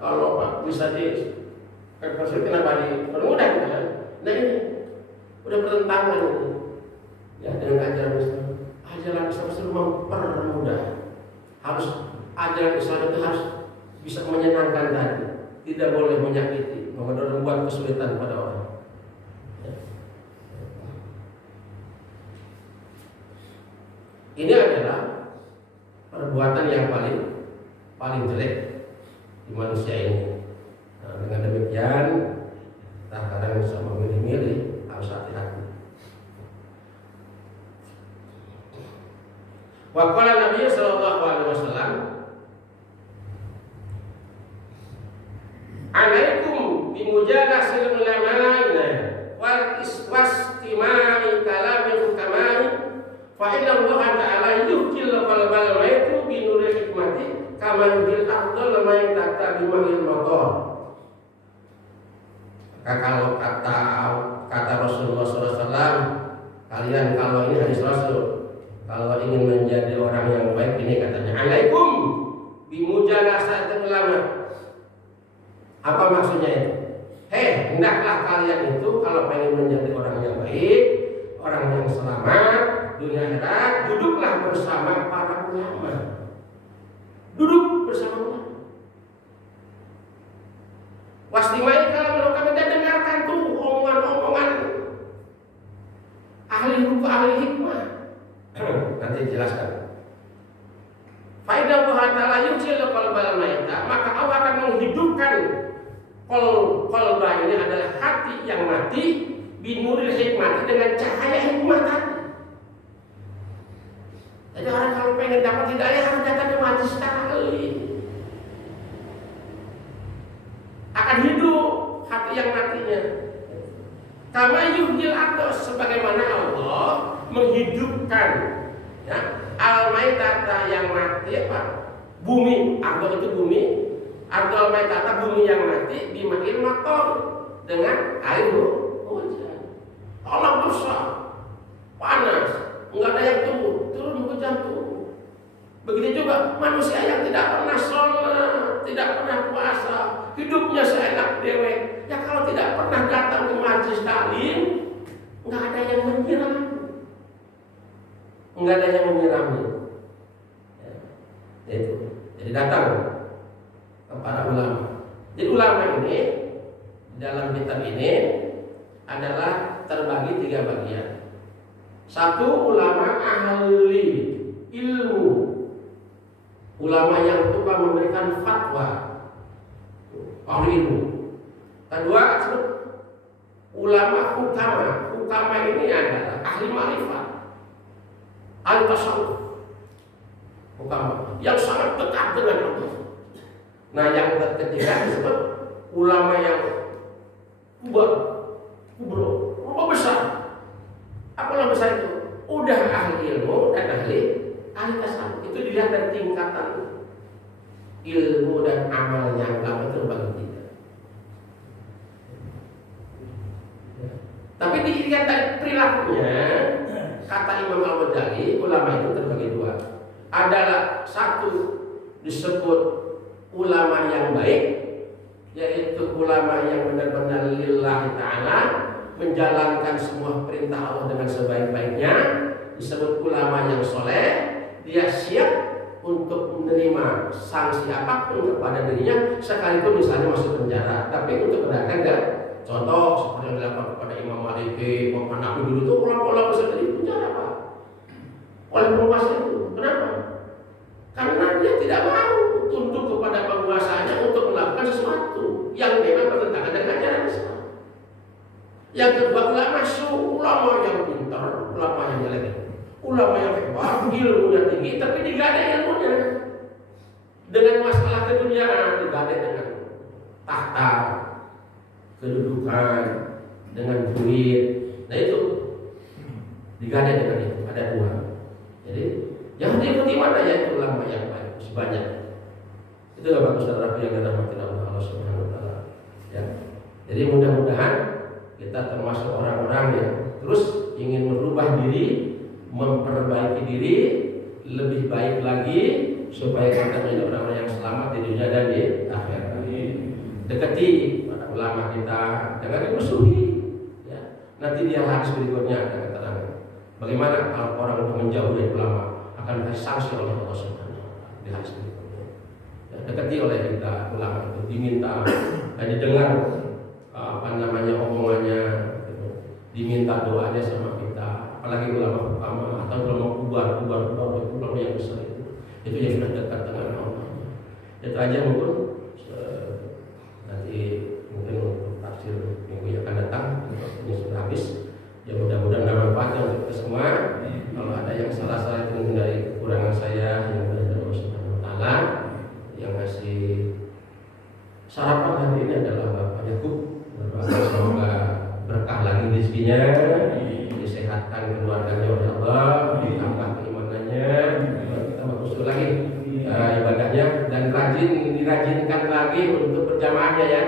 kalau bisa dipersulit kenapa dipermudah gitu kan. Nah ini udah bertentangan ini. Ya dengan ajaran Islam. Ajaran Islam itu mempermudah. Harus ajaran Islam itu harus bisa menyenangkan tadi. Tidak boleh menyakiti, membuat kesulitan pada orang. Ini adalah perbuatan yang paling jelek di manusia ini. Nah, dengan demikian, kadang-kadang bisa memilih-milih, harus hati-hati. Wa qala Nabi sallallahu alaihi wasallam, alaikum bimujalasil ulama. wal iswastimai kalamil hukamai fa inna Allah ta'ala yuhkil qalbal maitu bi nuril hikmati kama yuhkil afdal ma tata bima'il motor. Kalau kata Rasulullah SAW, kalian kalau ini hadis Rasul, kalau ingin menjadi orang yang baik ini katanya alaikum bimujalasatil ulama. Apa maksudnya itu? Hendaklah kalian itu kalau pengen menjadi orang yang baik, orang yang selamat dunia akhirat, duduklah bersama para ulama. Duduk bersama ulama. Wastimai kalau kami dengarkan tuh omongan-omongan ahli hukum, ahli hikmah. Nanti jelaskan. Faidah Allah Ta'ala yucil qalbal maita, maka Allah akan menghidupkan qalba ini adalah hati yang mati binuril hikmah, dengan cahaya hikmah tadi. Jadi orang kalau pengen dapat hidayah harus datang ke majelis taklim. Akan hidup hati yang matinya. Kama yuhyil ardos, sebagaimana Allah menghidupkan ya, al-maitata yang mati apa? Bumi, ardo itu bumi. Ardo al-maitata bumi yang mati bimail mator, dengan air hujan. Allah besar, panas, enggak ada yang turun hujan turun. Begitu juga manusia yang tidak pernah sholat, tidak pernah puasa, hidupnya seenak dewek. Ya kalau tidak pernah datang ke majelis taklim, nggak ada yang menyiram, nggak ada yang menyirami. Ya, itu. Jadi datang ke para ulama. Jadi ulama ini dalam kitab ini adalah terbagi 3 bagian. Satu, ulama ahli ilmu, ulama yang tukang memberikan fatwa, ahli ilmu. Kedua, ulama hukama. Hukama ini adalah ahli ma'rifat, ahli tasawuf. Hukama yang sangat dekat dengan Allah. Nah, yang ketiga disebut ulama yang kubro, besar. Apa ulama besar itu? Udah ahli ilmu dan ahli tasawuf. Itu dilihat dari tingkatan ilmu dan amalnya. Ulama itu bagi 3. Tapi dilihat dari perilakunya, kata Imam Al-Ghazali, ulama itu terbagi 2. Adalah satu disebut ulama yang baik, yaitu ulama yang benar-benar lillahi ta'ala, menjalankan semua perintah Allah dengan sebaik-baiknya. Disebut ulama yang soleh, dia siap untuk menerima sanksi apapun kepada dirinya, sekalipun misalnya masuk penjara, tapi untuk menegakkan enggak. Contoh seperti yang dilakukan kepada Imam Maliki, Muhammad Nabi dulu itu ulama-ulama besar di penjara, Pak, oleh penguasa itu. Kenapa? Karena dia tidak mau tunduk kepada penguasanya untuk melakukan sesuatu yang memang bertentangan dengan ajaran Islam. Yang kedua, ulama yang pintar, ulama yang jelek, ulama yang hebat, ilmunya tinggi, tapi digadai ilmunya dengan masalah keduniaan, digadai dengan tahta, kedudukan, dengan duit. Nah itu digadai dengan itu. Ada 2. Jadi yang diikuti mana ya itu ulama yang baik, sebanyak. Itu gak bagus saudara yang dirahmati Allah Subhanahu wa taala. Ya. Jadi mudah-mudahan kita termasuk orang-orang yang terus ingin merubah diri, memperbaiki diri lebih baik lagi supaya kita menjadi orang-orang yang selamat di dunia dan di akhirat. Dekati para ulama kita, jangan dimusuhi. Ya. Nanti dia hadis berikutnya akan keterangan bagaimana kalau orang itu menjauh dari ulama akan dikasih sanksi oleh Allah Subhanahu wa taala di hadis berikutnya. Ya, dekati oleh kita ulama itu, diminta dan didengar omongannya, gitu. Diminta doanya sama kita, apalagi ulama atau ulama ulama yang besar itu yang sudah dekat dengan Allah. Itu aja mungkin untuk tafsir minggu yang akan datang. Ini sudah habis. Ya mudah-mudahan bermanfaat untuk kita semua. Kalau ada yang salah itu dari kekurangan saya, yang dari Allah Subhanahu wa taala, yang ngasih sarapan hari ini adalah Bapak Yakub. Semoga berkah lagi di rezekinya, disehatkan keluarganya oleh Allah, ditambah keimanannya, tambah khusyuk lagi ibadahnya, dan dirajinkan lagi untuk berjamaahnya ya.